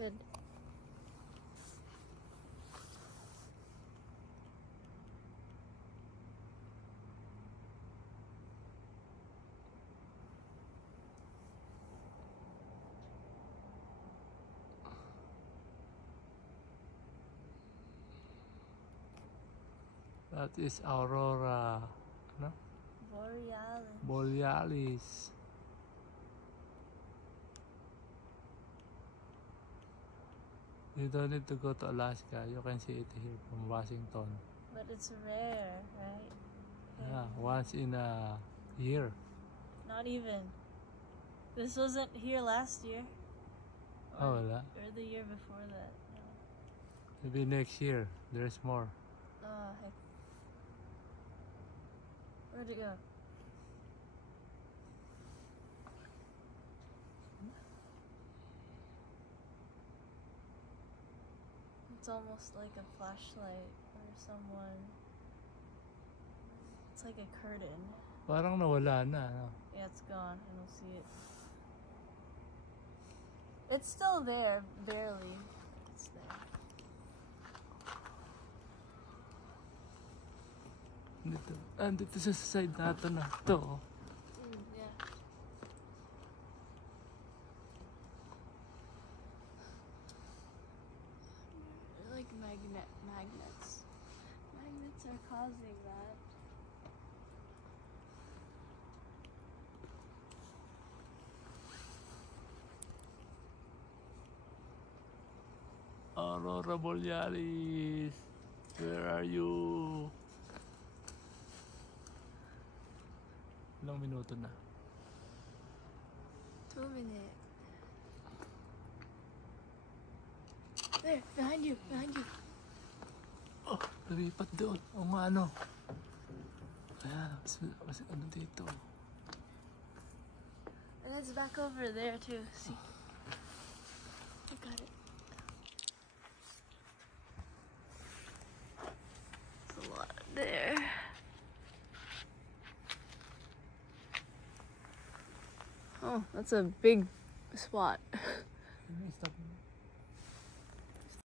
Good. That is Aurora, no? Borealis. Borealis. You don't need to go to Alaska. You can see it here from Washington. But it's rare, right? Yeah, once in a year. Not even. This wasn't here last year. Oh, wala. Or the year before that. No. Maybe next year. There's more. Oh, heck. Where'd it go? It's almost like a flashlight or someone. It's like a curtain. Parang nawala na. No? Yeah, it's gone. I don't see it. It's still there, barely. It's there. Dito sa side natin na to. Yeah. They're like magnets. Magnets are causing that. Aurora Borealis. Where are you? Ilang minuto na? 2 minutes. There, behind you, behind you. Oh, lumipat doon. O nga ano. Ayan, mas ano dito. And it's back over there too. See? I got it. There's a lot there. Oh, that's a big spot. Stop.